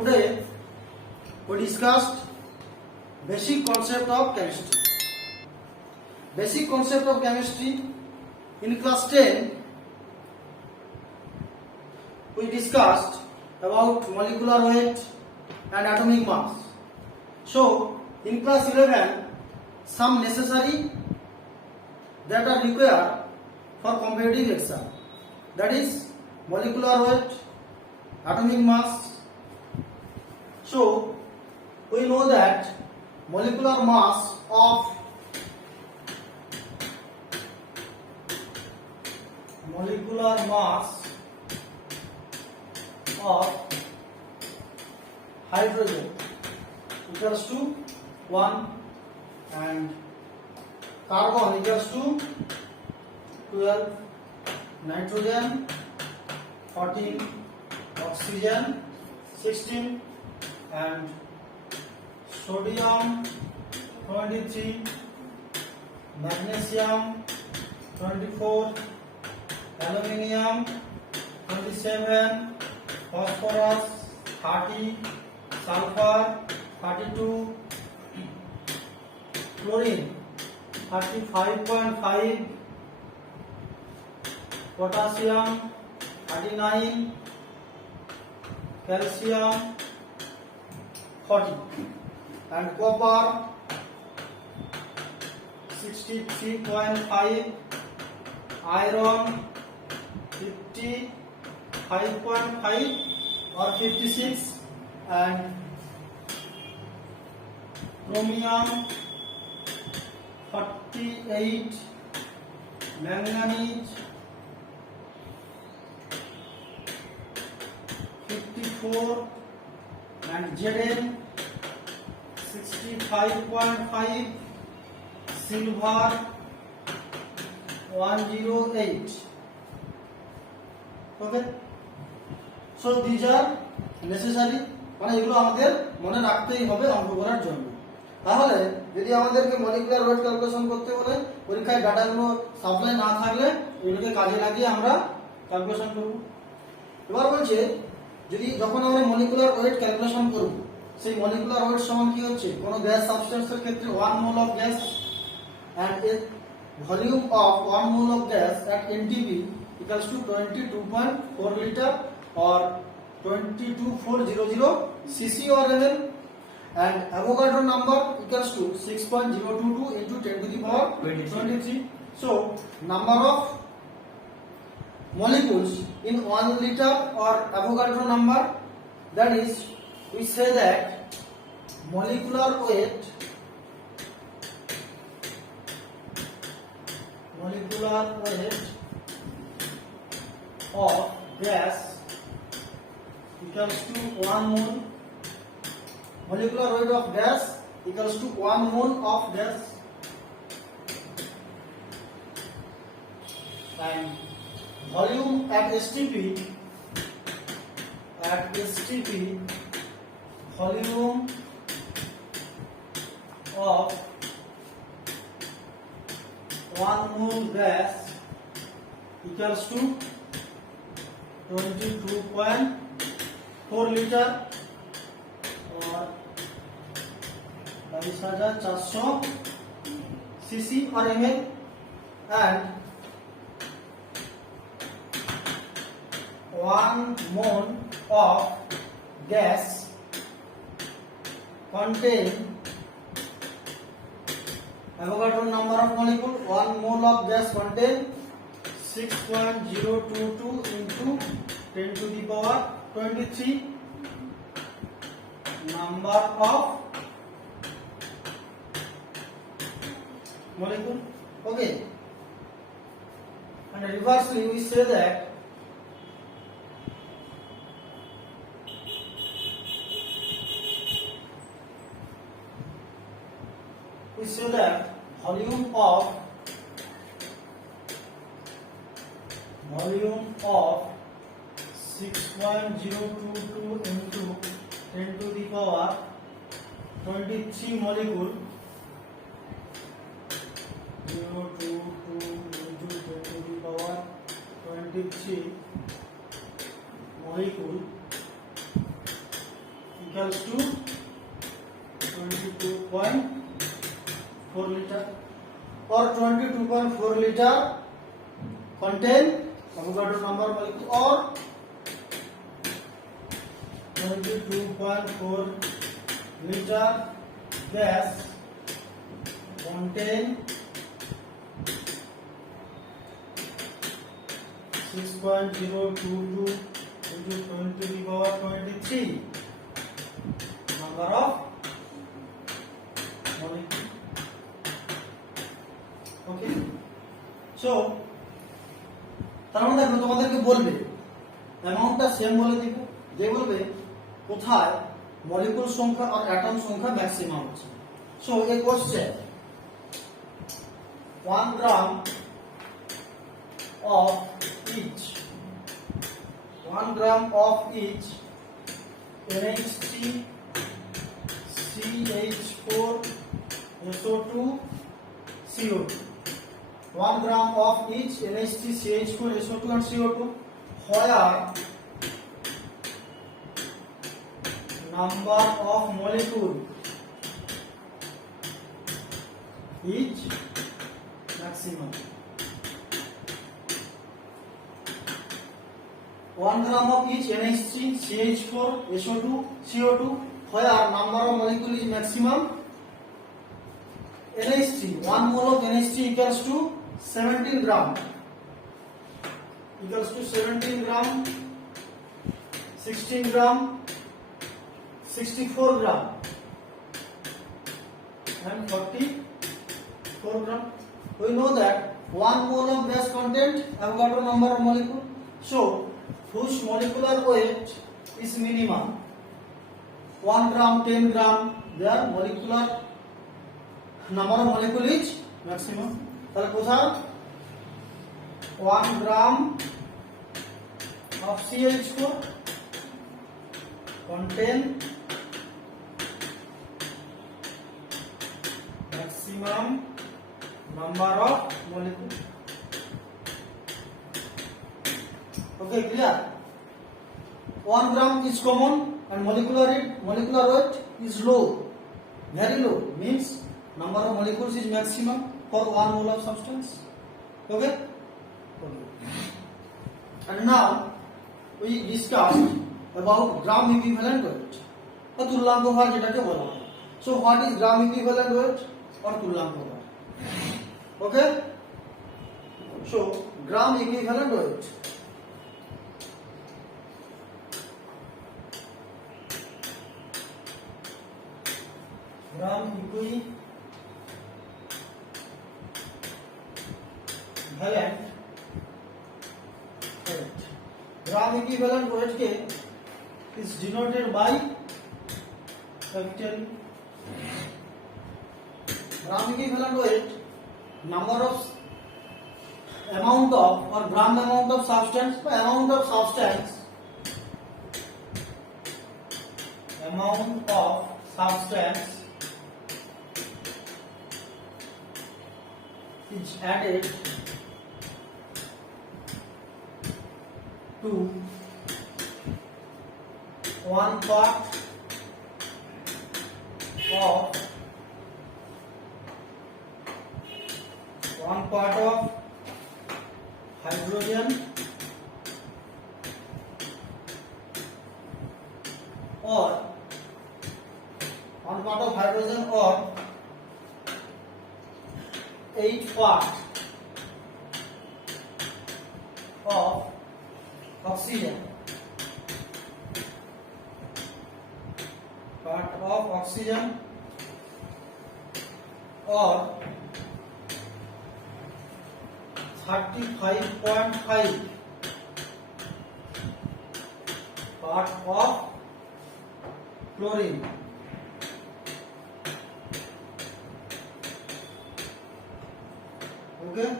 Today we discussed basic concept of chemistry. Basic concept of chemistry in class 10 we discussed about molecular weight and atomic mass. So in class 11 some necessary that are required for competitive exam, that is molecular weight, atomic mass. So we know that molecular mass of hydrogen equals to 1 and carbon equals to 12, nitrogen 14, oxygen 16 and sodium 23, magnesium 24, aluminium 27, phosphorus 30, sulfur 32, chlorine 35.5, potassium 39, calcium 40 and copper 63.5, iron 55.5 or 56 and chromium 48, manganese 54 and Zn 65.5, silver 108. Okay, so these are necessary, মানে এগুলো আমাদের মনে রাখতেই হবে অঙ্ক করার জন্য। তাহলে যদি আমাদেরকে মলিকুলার ওয়েট ক্যালকুলেশন করতে বলে পরীক্ষায় ডাটাগুলো সাপ্লাই না থাকলে এগুলোকে কাজে লাগিয়ে আমরা ক্যালকুলেশন করব। এবার বলছে যদি যখন আমরা মলিকুলার ওয়েট ক্যালকুলেশন করব সেই মলিকুলার ওয়েট সমান কি হচ্ছে কোন গ্যাস সাবস্টেন্সের ক্ষেত্রে 1 mole of gas and a volume of 1 mole of gas at NTP equals to 22.4 liter or 22400 cc or ml and Avogadro number equals to 6.022 into 10 to the power 23. So number of molecules in 1 liter or Avogadro number, that is we say that molecular weight of gas equals to 1 mole. Molecular weight of gas equals to 1 mole of gas and volume at STP volume of 1 mole gas equals to 22.4 liter or 22,400 cc or ml and 1 mole of gas contain Avogadro number of molecule. 1 mole of gas contain 6.022 into 10 to the power 23 number of molecule. Okay, and reversely we say that volume of 6.022 into 10 to the power 23 molecule 022 into 10 to the power 23 molecule equals to 22.4 liter or 22.4 liter contain Avogadro number molecule or 22.4 liter gas contain 6.022 into 10 to the power 23 number of molecule. Okay, so তার মানে দেখো তোমাদেরকে বলবে অ্যামাউন্টটা same বলে দিব, যে বলবে কোথায় মলিকুল সংখ্যা আর অ্যাটম সংখ্যা ম্যাক্সিমাম আছে। So A question 1 gram of each 1 gram of each NH3 CH4 SO2 CO2 1 gram of each NH3 CH4 SO2 and CO2 where number of molecule each maximum 1 gram of each NH3 CH4 SO2 CO2 where number of molecule is maximum NH3 1 mole of NH3 equals to 17 gram equals to 17 gram 16 gram 64 gram and 44 gram. We know that 1 mole of gas content Avogadro number of molecule, so whose molecular weight is minimum 1 gram 10 gram their molecular number of molecule is maximum. তাহলে কোথায় 1 gram of CH4 contain maximum number of molecule. Okay, clear? 1 gram is common and molecular weight is low, very low, means number of molecules is maximum for 1 mole of substance. Okay? Okay. And now we discussed about gram equivalent weight or তুল্যাঙ্ক ভার যেটাকে বলা হয়. So what is gram equivalent weight or তুল্যাঙ্ক ভার? Okay? So gram equivalent weight gram equivalent weight gram equivalent weight के is denoted by capital gram equivalent weight number of amount of or gram amount of substance by amount of substance is added to 1 part of hydrogen or 1 part of hydrogen or 8 part of oxygen or 35.5 part of chlorine. Okay?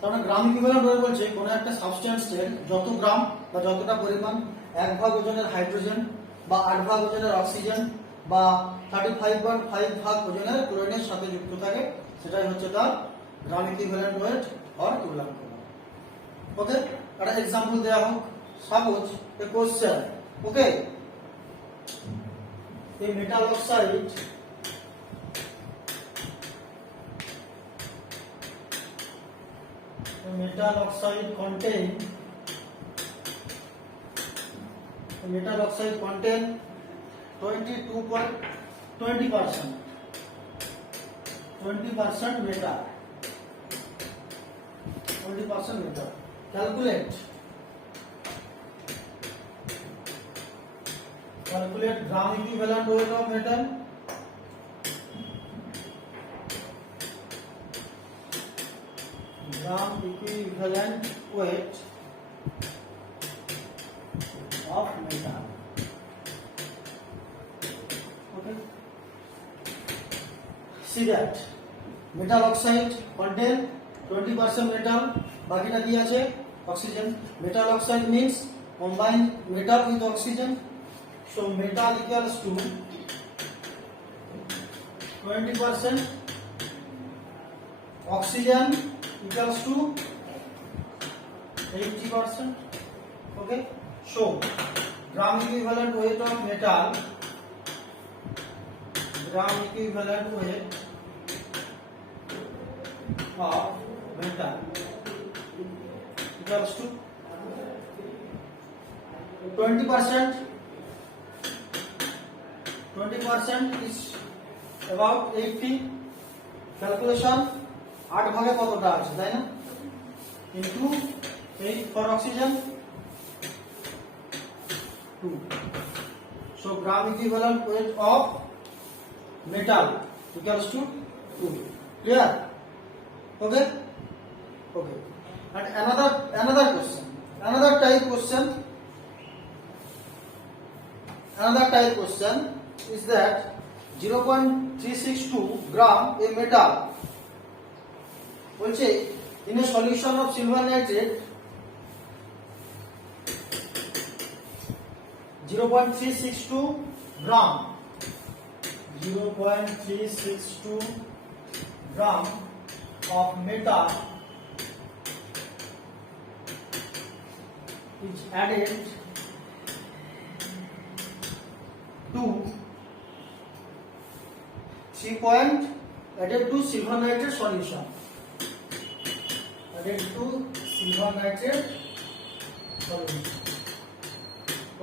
কারণ গ্রাম equivalent wait বলছে কোন একটা সাবস্টেন্সের যত গ্রাম বা যতটা পরিমাণ 1 ভাগ ওজনের হাইড্রোজেন বা 8 ভাগ ওজনের অক্সিজেন বা 35.5 ভাগ ওজনের ক্লোরিনের সাথে যুক্ত থাকে সেটাই হচ্ছে তার গ্রাম ইকুইভ্যালেন্ট ওয়েট অর তুল্যাঙ্ক। ওকে, একটা এক্সাম্পল দেওয়া হোক। suppose a question, okay, a metal oxide contain 20% metal. 20% metal. Calculate gram equivalent weight of metal. Gram equivalent weight of metal. Okay. See that metal oxide contain 20% metal, বাকিটা কি আছে oxygen. Metal oxide means combine metal with oxygen, so metal equals to 20%, oxygen equals to 80%. Okay, so gram equivalent weight of metal, gram equivalent weight of metal equals to 20%. 20% is about 80. Calculation 8 ভাগে কতটা আছে তাই না, into 8 for oxygen 2. So gram equivalent weight of metal equals to 2. Clear? Okay. And another question, another type question is that 0.362 gram a metal, বলছে in a solution of silver nitrate 0.362 gram of metal is added to silver nitrate solution.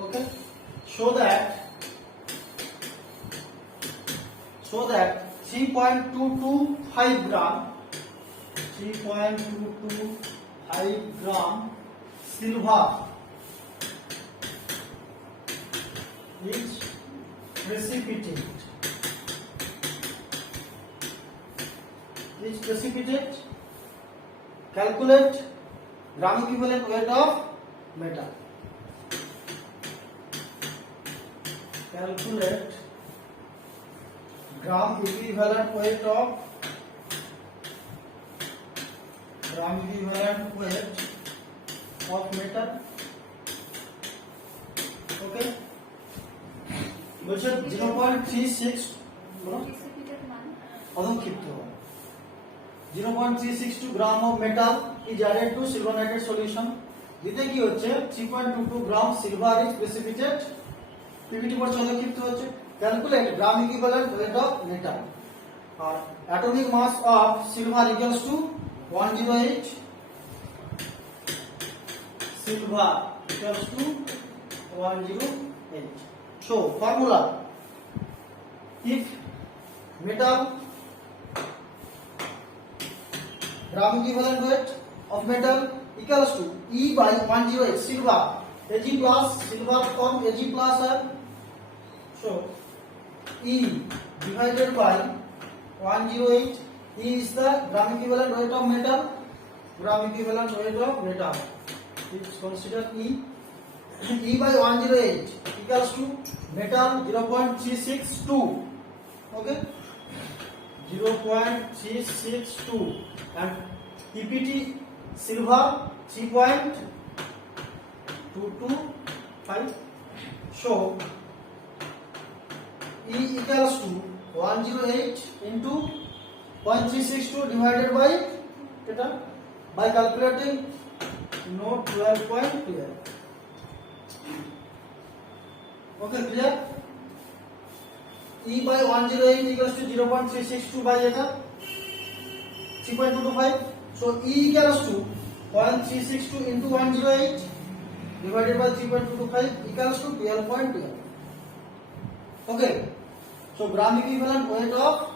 Okay, so that 3.225 gram silver is precipitate. Calculate gram equivalent weight of metal. Calculate gram equivalent weight of metal. Okay, বলছে 0.36 অদক্ষিপ্ত 0.362 gram of metal is added to silver nitrate solution. দিতে কি হচ্ছে 3.22 gram silver is precipitate, PBT पर অদক্ষিপ্ত হচ্ছে. Calculate gram equivalent weight of metal. और atomic mass of silver equals to 108. Silver equals to 108. So formula: if metal gram equivalent weight of metal equals to E by 108 silver, Ag plus silver form Ag plus है, so E divided by 108. E is the gram equivalent weight of metal. It's considered E. E by 108 equals to metal 0.362. Okay, 0.362 and PPT silver 3.225. So E equals to 108 into 0.362 divided by theta. By calculating note 12.12. Okay, clear? E by 108 equals to 0.362 by eta 3.225. So E equals to 0.362 into 108 divided by 3.225 equals to 12.12. Okay. So gram equivalent weight of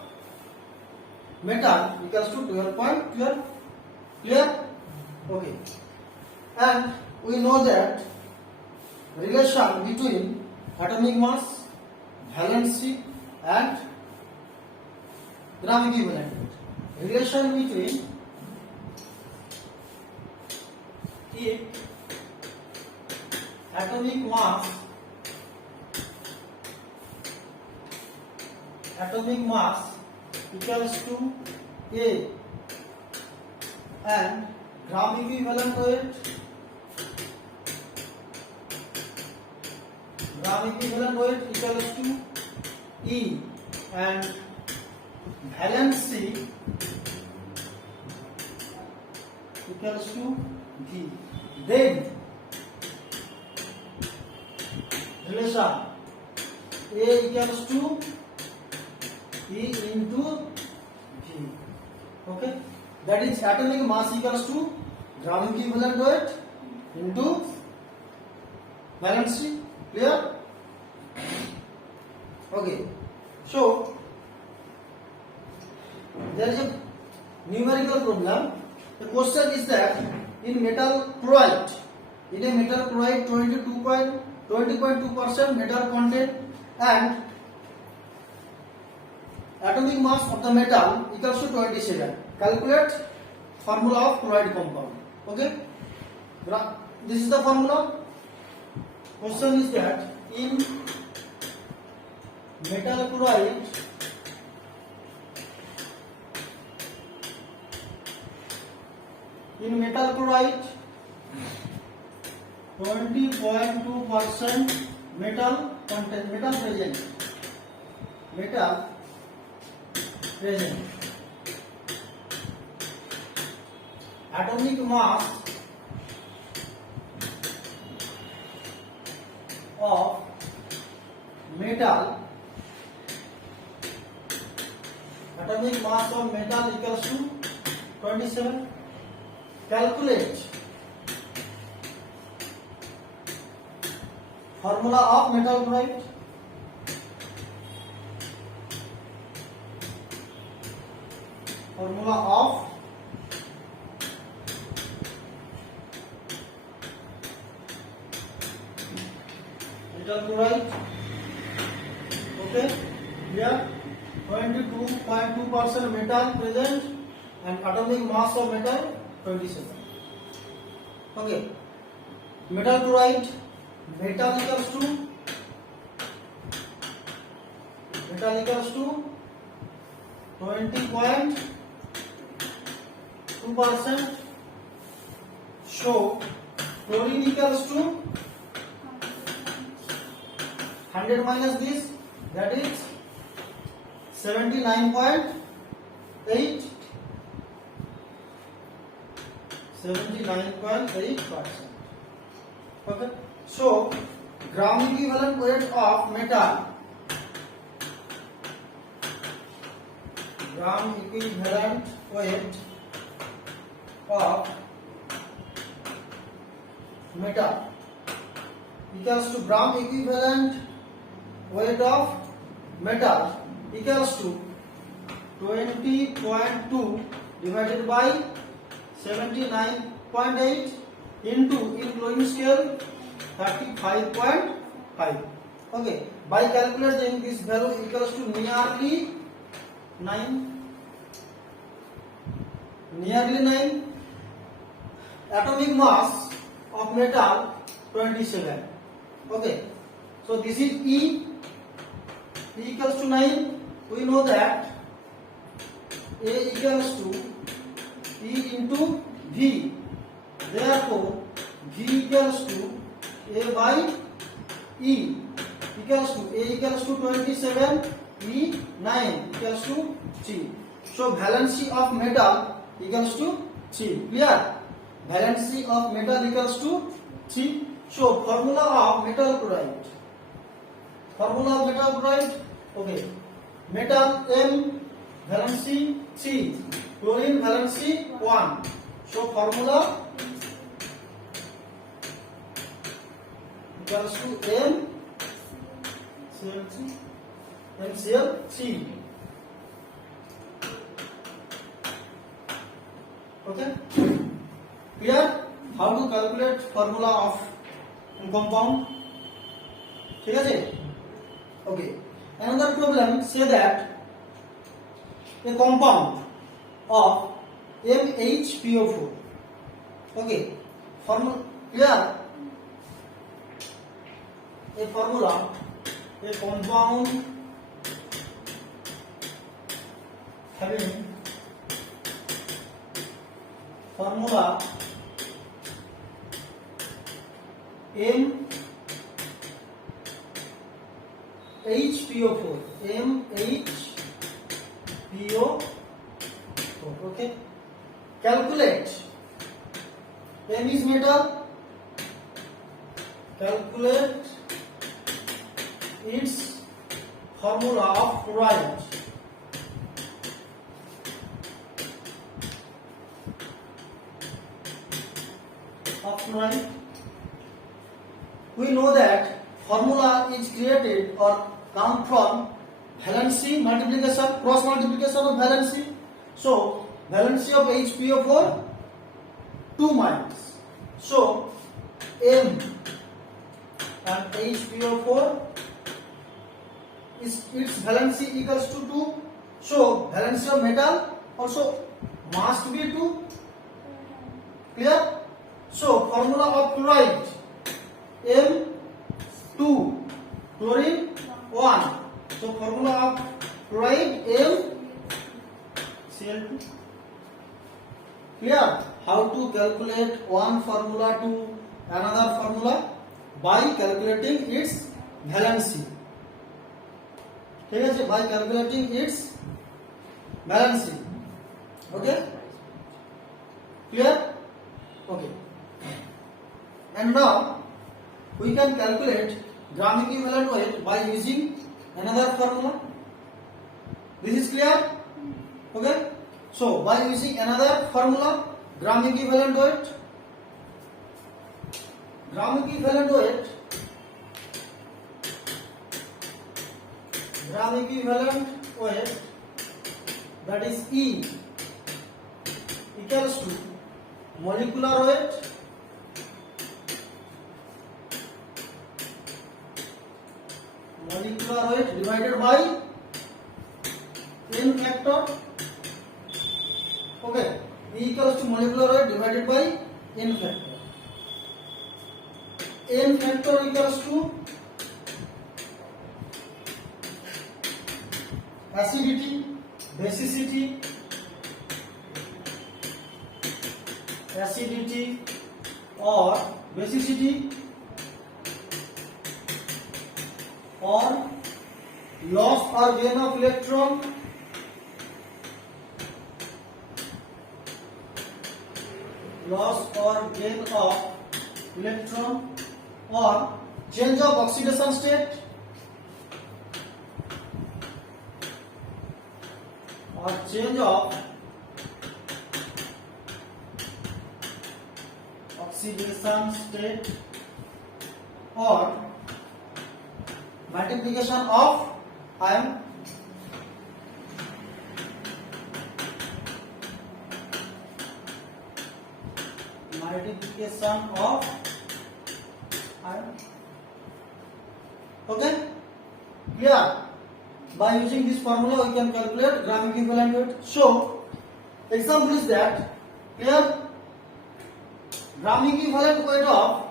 metal equals to 12.12. Clear? Okay. And we know that relation between atomic mass, valency and gram equivalent. Relation between if atomic mass equals to A and gram equivalent weight equals to E and valency equals to V, then relation A equals to E into V. Okay, that is atomic mass equals to gram equivalent weight into valency. Clear? Okay, so there is a numerical problem. The question is that in metal chloride, 20.2% metal content and atomic mass of the metal equals to 27. Calculate formula of chloride compound. Okay, this is the formula. Question is that in metal chloride, metal 20.2% metal content, metal present. Atomic mass of metal equals to 27. Calculate formula of metal chloride. Formula of metal chloride. Okay, here 22.2% metal present and atomic mass of metal 27. Okay, metal chloride, metal equals to 20.2%. So chlorine equals to 100 minus this, that is 79.8%. Okay, so gram equivalent weight of metal, equals to gram equivalent weight of metal equals to 20.2 divided by 79.8 into, in chlorine scale, 35.5. Okay, by calculating this value equals to nearly 9. Atomic mass of metal 27. Okay, so this is E equals to 9. We know that A equals to E into V. Therefore, V equals to A by E equals to A equals to 27, E 9 equals to 3. So valency of metal equals to 3. Clear? Valency of metal equals to 3. So formula of metal chloride. formula of metal chloride. Okay, metal M, valency 3, chlorine valency 1. So formula equals to MCl3. Okay, clear? How to calculate formula of compound? ठीक है? Okay. Another problem say that a compound of MHPO4. Okay. Formula clear? A formula, a compound having formula MHPO4. Okay. Calculate. M is metal. Calculate its formula of chloride. We know that formula is created or come from valency multiplication, cross multiplication of valency. So valency of HPO4 2 minus. So M and HPO4 is its valency equals to 2. So valency of metal also must be 2. Clear? So formula of chloride M2, chlorine 1. So formula of chloride MCl2. Clear? How to calculate one formula to another formula? By calculating its valency. ठीक है? By calculating its valency. Okay? Clear? Okay. And now we can calculate gram equivalent weight by using another formula. This is clear? Okay. So by using another formula, gram equivalent weight. Gram equivalent weight. Gram equivalent weight, that is E, equals to molecular weight divided by n factor. Okay, E equals to molecular weight divided by n factor. N factor equals to acidity, basicity, or basicity or loss or gain of electron, or change of oxidation state, or change of oxidation state, or multiplication of ion. Multiplication of ion. Okay? Yeah. By using this formula, we can calculate gram equivalent weight. So, example is that here gram equivalent weight of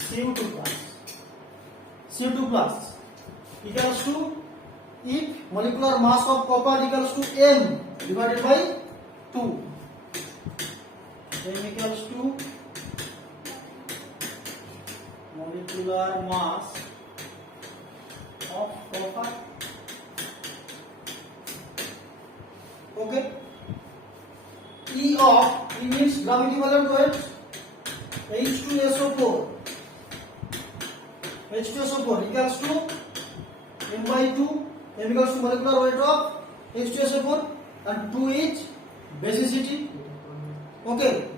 CO2 plus equals to, if molecular mass of copper equals to M divided by 2, M equals to molecular mass of copper Okay. E means gravity valent weight H2SO4. H2SO4 equals to m by 2. M equals to molecular weight of H2SO4 and 2 is basicity. Okay.